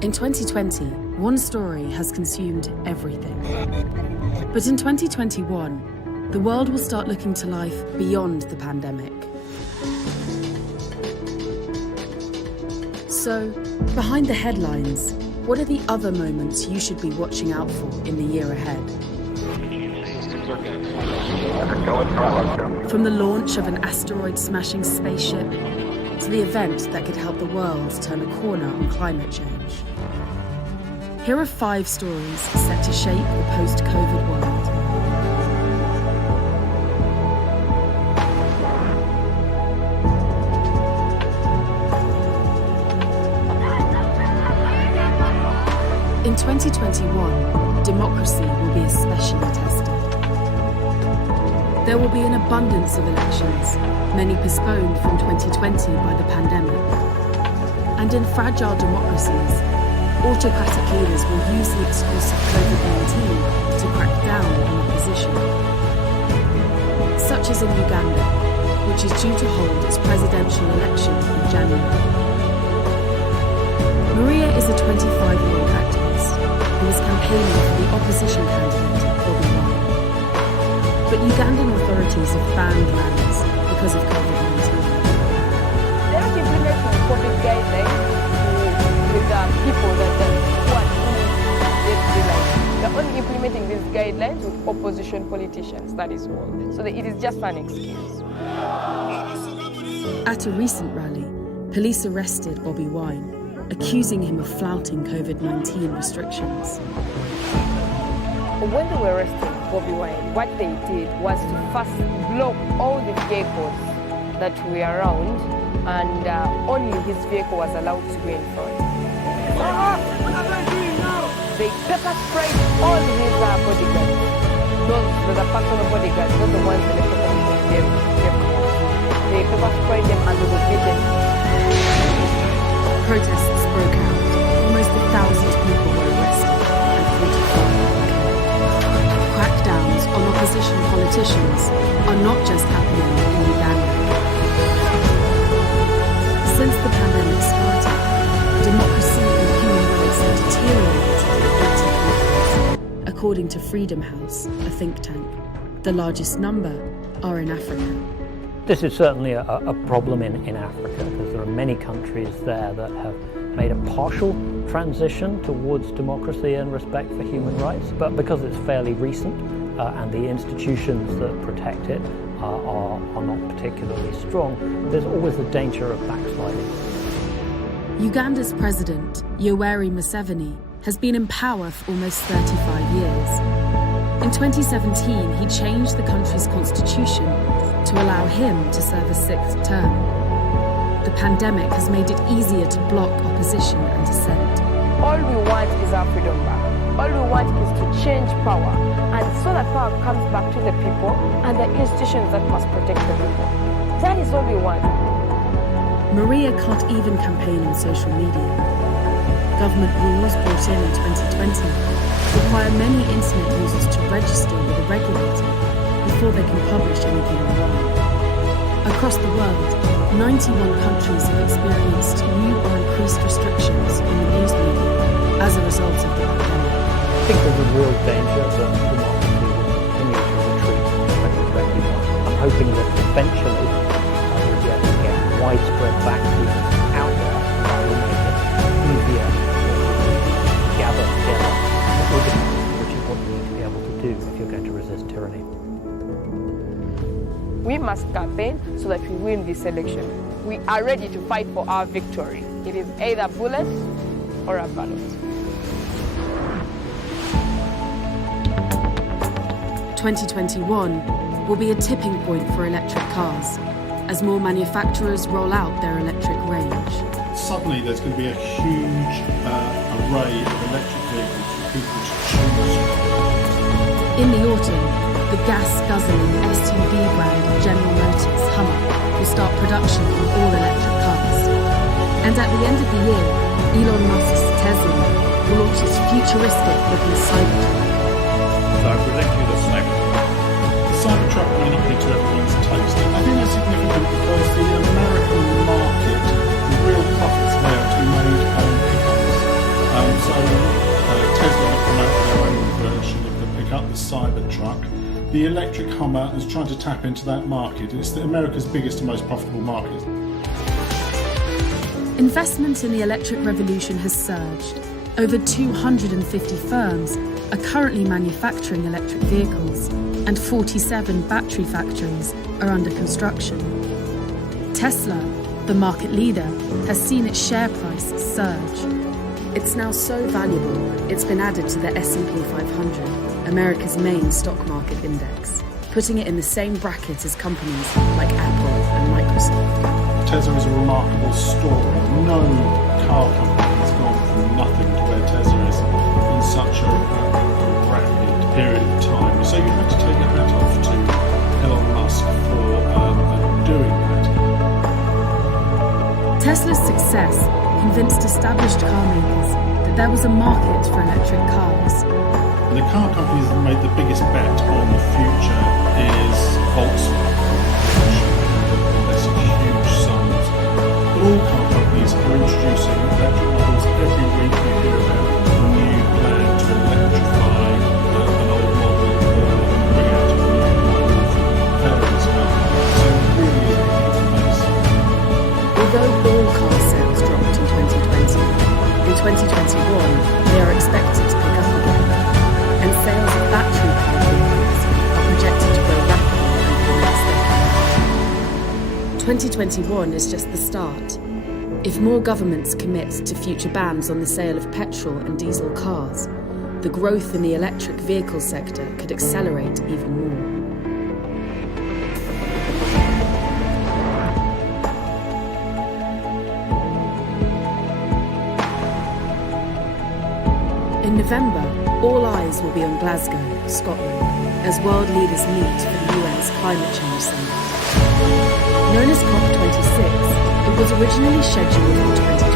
In 2020, one story has consumed everything. But in 2021, the world will start looking to life beyond the pandemic. So, behind the headlines, what are the other moments you should be watching out for in the year ahead? From the launch of an asteroid-smashing spaceship to the event that could help the world turn a corner on climate change. Here are 5 stories set to shape the post-COVID world. In 2021, democracy will be especially tested. There will be an abundance of elections, many postponed from 2020 by the pandemic. And in fragile democracies, autocratic leaders will use the excuse of COVID-19 to crack down on opposition. Such as in Uganda, which is due to hold its presidential election in January. Maria is a 25-year-old activist who is campaigning for the opposition candidate, Bobi Wine. But Ugandan authorities have banned rallies because of COVID-19. They're not implementing COVID guidelines with people who are doing they're only implementing these guidelines with opposition politicians, that is all. So it is just an excuse. At a recent rally, police arrested Bobi Wine, accusing him of flouting COVID-19 restrictions. When they were arresting Bobi Wine, what they did was to first block all the vehicles that were around, and only his vehicle was allowed to go in front. They pepper sprayed all his bodyguards. Those are personal bodyguards, not the ones in the pepper vehicles. They pepper sprayed them and they were beaten. Protests broke out. Almost 1,000 people were arrested and 45 were killed. Crackdowns on opposition politicians are not just happening in Uganda. Since the pandemic started, democracy and human rights have deteriorated in 80 countries, according to Freedom House, a think tank. The largest number are in Africa. This is certainly a problem in Africa, because there are many countries there that have made a partial transition towards democracy and respect for human rights, but because it's fairly recent and the institutions that protect it are not particularly strong, there's always the danger of backsliding. Uganda's president, Yoweri Museveni, has been in power for almost 35 years. In 2017, he changed the country's constitution to allow him to serve a 6th term. The pandemic has made it easier to block opposition and dissent. All we want is our freedom back. All we want is to change power, and so that power comes back to the people and the institutions that must protect the people. That is all we want. Maria can't even campaign on social media. Government rules brought in 2020 require many internet users to register with a regulator before they can publish anything online. Across the world, 91 countries have experienced new or increased restrictions on the news media as a result of the pandemic. I think there's a real danger that democracy will continue to retreat in 2021. I'm hoping that eventually we'll get widespread vaccines out there that will make it easier to gather together and organize, which is what you need to be able to do if you're going to resist tyranny. We must campaign so that we win this election. We are ready to fight for our victory. It is either bullets or a ballot. 2021 will be a tipping point for electric cars as more manufacturers roll out their electric range. Suddenly there's going to be a huge array of electric vehicles for people to choose from. In the autumn, the gas-guzzling SUV brand General Motors Hummer will start production on all electric cars. And at the end of the year, Elon Musk's Tesla will launch its futuristic-looking Cybertruck. So I present you the Cybertruck. The Cybertruck may not be to everyone's taste. I think that's significant because the American market, the real profits there to be made on pickups. Cybertruck. The electric Hummer is trying to tap into that market. It's America's biggest and most profitable market. Investment in the electric revolution has surged. Over 250 firms are currently manufacturing electric vehicles, and 47 battery factories are under construction. Tesla, the market leader, has seen its share price surge. It's now so valuable, it's been added to the S&P 500, America's main stock market index, putting it in the same bracket as companies like Apple and Microsoft. Tesla is a remarkable story. No car company has gone from nothing to where Tesla is in such a rapid period of time. So you have to take a hat off to Elon Musk for doing that. Tesla's success convinced established car makers that there was a market for electric cars. The car companies that made the biggest bet on the future is Volkswagen, which invested huge sums. But all car companies are introducing electric models every week. We hear about a new plan to electrify an old model or bring out a new model from various companies. So it really is picking up pace. Although all car sales dropped in 2020, in 2021 they are expected to pick up again, and sales of battery car vehicles are projected to grow rapidly over the next decade. 2021 is just the start. If more governments commit to future bans on the sale of petrol and diesel cars, the growth in the electric vehicle sector could accelerate even more. In November, all eyes will be on Glasgow, Scotland, as world leaders meet for the UN's Climate Change Summit. Known as COP26, it was originally scheduled for 2020,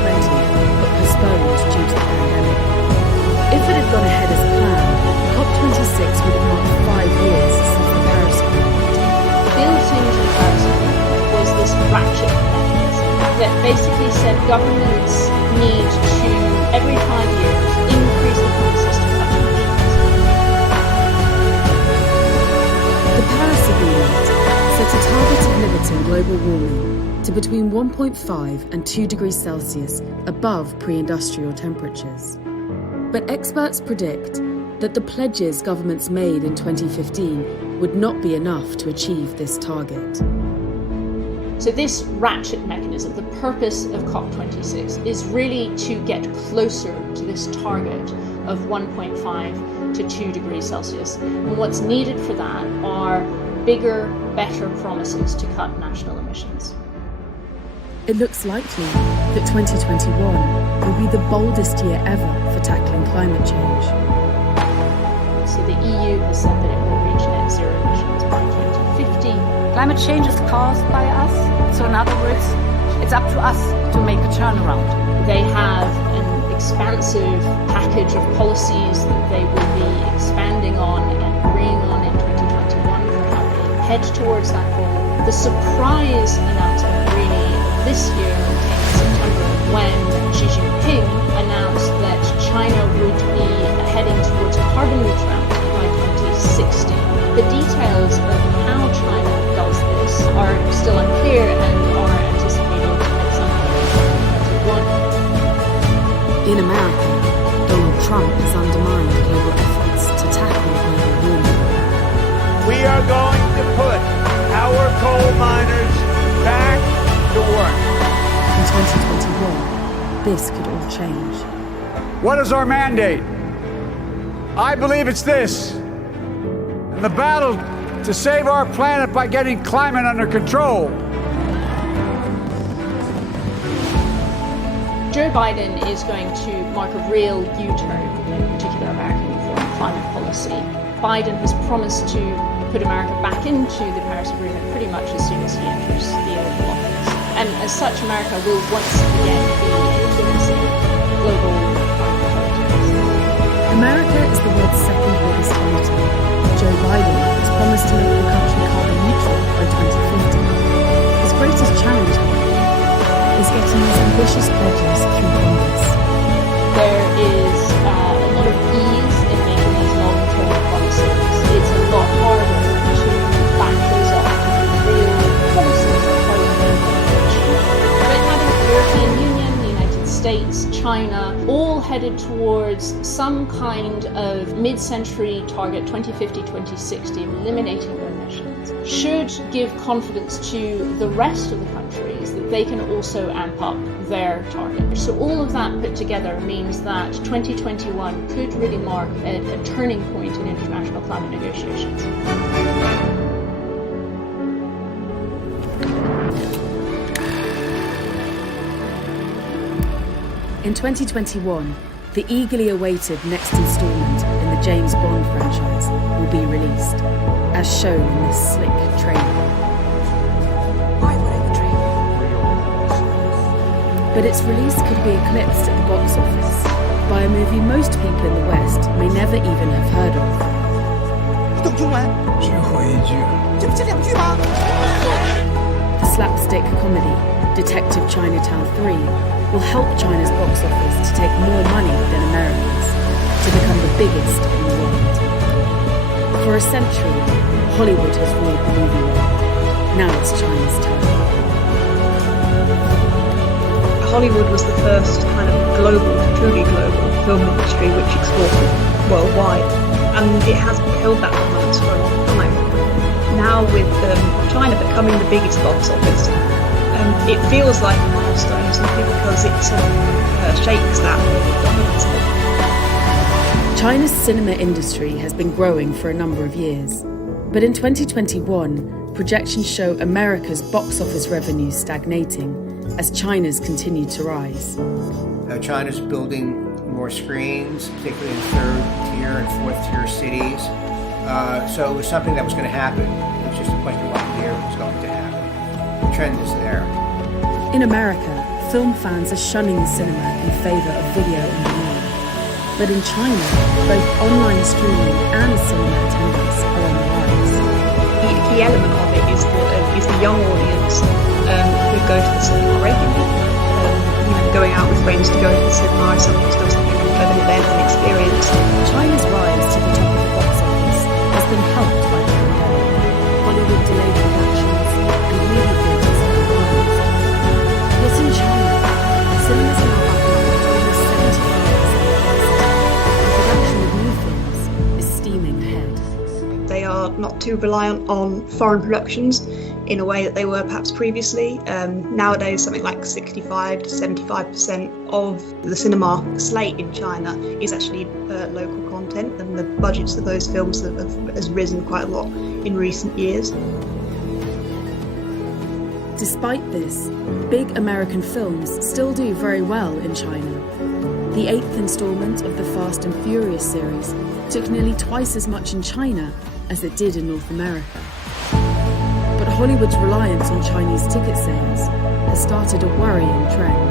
but postponed due to the pandemic. If it had gone ahead as planned, COP26 would have marked 5 years since the Paris Agreement. Built into the Paris Agreement was this ratchet mechanism that basically said governments need to, every 5 years, increase the promises to cut emissions. The Paris Agreement set a target of limiting global warming to between 1.5 and 2 degrees Celsius above pre-industrial temperatures. But experts predict that the pledges governments made in 2015 would not be enough to achieve this target. So this ratchet mechanism, the purpose of COP26, is really to get closer to this target of 1.5 to 2 degrees Celsius. And what's needed for that are bigger, better promises to cut national emissions. It looks likely that 2021 will be the boldest year ever for tackling climate change. So the EU has said that it will reach net zero emissions by 2050. Climate change is caused by us. So in other words, it's up to us to make a turnaround. They have an expansive package of policies that they will be expanding on and agreeing on in 2021 for how they head towards that goal. The surprise announcement really this year came in September when Xi Jinping announced that China would be heading towards carbon neutrality by 2060. The details of how China does this are still unclear and are anticipated at some point in 2021. In America, Donald Trump has undermined global efforts to tackle global warming. We are going to put our coal miners back to work. In 2021, this could all change. What is our mandate? I believe it's this. In the battle to save our planet by getting climate under control. Joe Biden is going to mark a real U-turn, in particular American foreign climate policy. Biden has promised to put America back into the Paris Agreement pretty much as soon as he enters the Oval Office. And as such, America will once again be influencing global climate politics. America is the world's second biggest emitter. Joe Biden has promised to make the country carbon neutral by 2050. His greatest challenge, however, is getting these ambitious pledges through Congress. There is a lot of ease in making these long-term promises. States, China, all headed towards some kind of mid-century target, 2050-2060, eliminating their emissions, should give confidence to the rest of the countries that they can also amp up their target. So all of that put together means that 2021 could really mark a turning point in international climate negotiations. In 2021, the eagerly awaited next instalment in the James Bond franchise will be released, as shown in this slick trailer. Why would I betray you? But its release could be eclipsed at the box office by a movie most people in the West may never even have heard of. 你懂中文？只会一句。这两句吗？ The slapstick comedy, Detective Chinatown 3, will help China's box office to take more money than America's, to become the biggest in the world. For a century, Hollywood has ruled the movie world. Now it's China's turn. Hollywood was the first kind of global, truly global film industry which exported worldwide, and it has held that prominence for a long time. Now with China becoming the biggest box office, it feels like a milestone simply because it shakes that dominance. China's cinema industry has been growing for a number of years, but in 2021, projections show America's box office revenues stagnating as China's continued to rise. China's building more screens, particularly in third-tier and fourth-tier cities. So it was something that was going to happen. It was just a question of what year it was going to happen. The trend is there. In America, film fans are shunning the cinema in favour of video on demand. But in China, both online streaming and cinema attendance are on the rise. The key element of it is the young audience who go to the cinema regularly. Going out with friends to go to the cinema is still something of an event and experience. China's rise to the top of the box office has been helped by the pandemic. Hollywood delayed productions and movie theatres have been closed. Yet in China, cinemas are now back up to almost 75% capacity. The production of new films is steaming ahead. They are not too reliant on foreign productions in a way that they were perhaps previously. Nowadays, something like 65 to 75% of the cinema slate in China is actually local content, and the budgets of those films has risen quite a lot in recent years. Despite this, big American films still do very well in China. The 8th instalment of the Fast and Furious series took nearly twice as much in China as it did in North America. But Hollywood's reliance on Chinese ticket sales has started a worrying trend.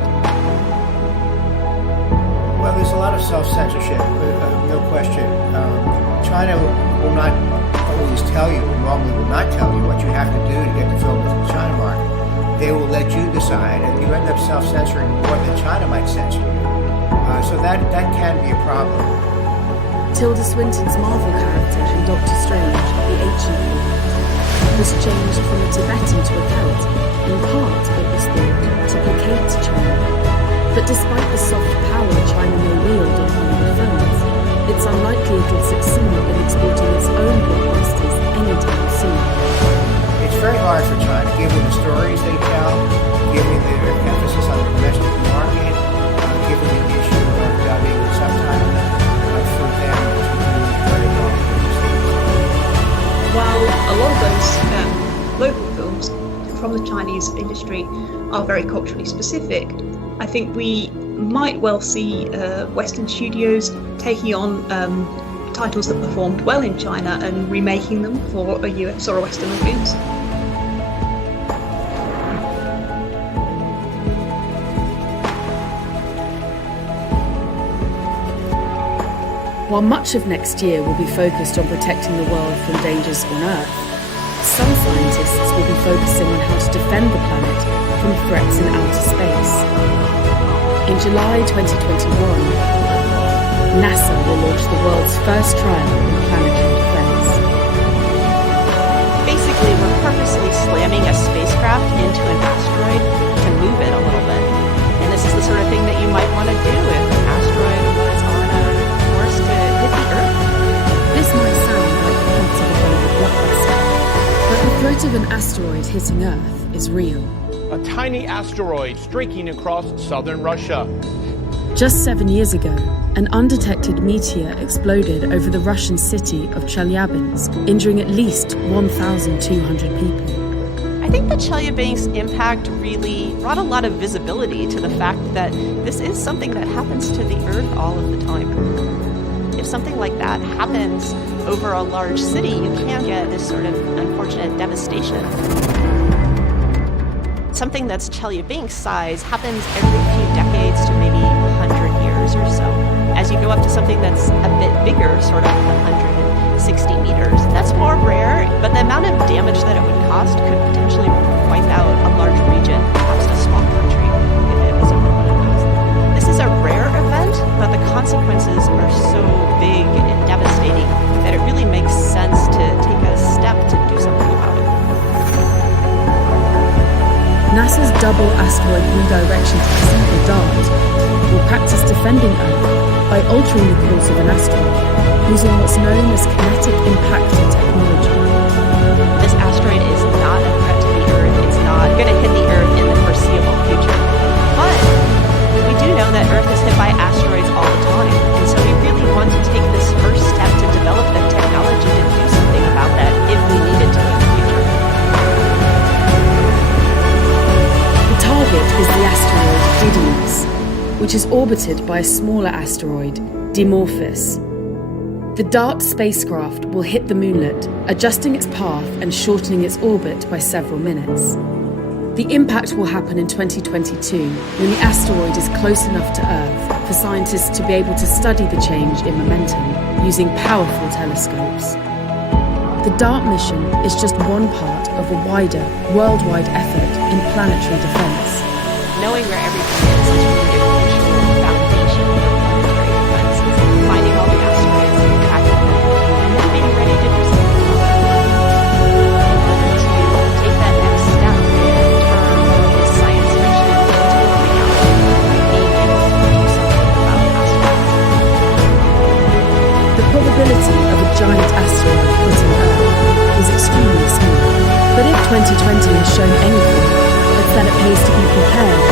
Well, there's a lot of self-censorship, no question. China will not always tell you, and normally will not tell you what you have to do to get the film into the China market. They will let you decide, and you end up self-censoring more than China might censor you. So that can be a problem. Tilda Swinton's Marvel character in Doctor Strange, the Ancient World, was changed from a Tibetan to a Celt. In part, it was thought, to placate China. But despite the soft power China may wield on Hollywood films, it's unlikely it'll succeed in exporting its own blockbusters anytime soon. It's very hard for China, given the stories they tell, given their emphasis on the domestic market, given the issue of dubbing and subtitling for them, which is very long. While a lot of those local films from the Chinese industry are very culturally specific, I think we might well see Western studios taking on titles that performed well in China and remaking them for a US or a Western audience. While much of next year will be focused on protecting the world from dangers on Earth, some scientists will be focusing on how to defend the planet from threats in outer space. In July 2021, NASA will launch the world's first trial in planetary defense. Basically, we're purposely slamming a spacecraft into an asteroid to move it a little bit. And this this is the sort of thing that you might want to do if an asteroid was on a course to hit the Earth. This might sound like the plot of a Hollywood blockbuster, but the threat of an asteroid hitting Earth is real. A tiny asteroid streaking across southern Russia. Just 7 years ago, an undetected meteor exploded over the Russian city of Chelyabinsk, injuring at least 1,200 people. I think the Chelyabinsk impact really brought a lot of visibility to the fact that this is something that happens to the Earth all of the time. If something like that happens over a large city, you can get this sort of unfortunate devastation. Something that's Chelyabinsk size happens every few decades to maybe 100 years or so. As you go up to something that's a bit bigger, sort of 160 meters, that's more rare, but the amount of damage that it would cost could potentially wipe out a large region, perhaps a small country, if it was over one of those. This is a rare event, but the consequences are so big and devastating that it really makes sense to take a step to do something about it. NASA's Double Asteroid Redirection Test, or DART, will practice defending Earth by altering the course of an asteroid using what's known as kinetic impactor technology. This asteroid is not a threat to the Earth. It's not going to hit the Earth in the foreseeable future. But we do know that Earth is hit by asteroids all the time, and so we really want to take this first step to develop the technology to do something about that if we needed to in the future. The target is the asteroid Didymos, which is orbited by a smaller asteroid, Dimorphos. The DART spacecraft will hit the moonlet, adjusting its path and shortening its orbit by several minutes. The impact will happen in 2022, when the asteroid is close enough to Earth for scientists to be able to study the change in momentum using powerful telescopes. The DART mission is just one part of a wider, worldwide effort in planetary defense. Knowing where everything is really a crucial foundation for planetary defense. Finding all the asteroids and tracking them, and then being ready to do something about it. In order to take that next step and turn this science fiction into a reality, being able to do something about asteroids. The probability of a giant asteroid hitting Earth is extremely small, but if 2020 has shown anything, it's that it pays to be prepared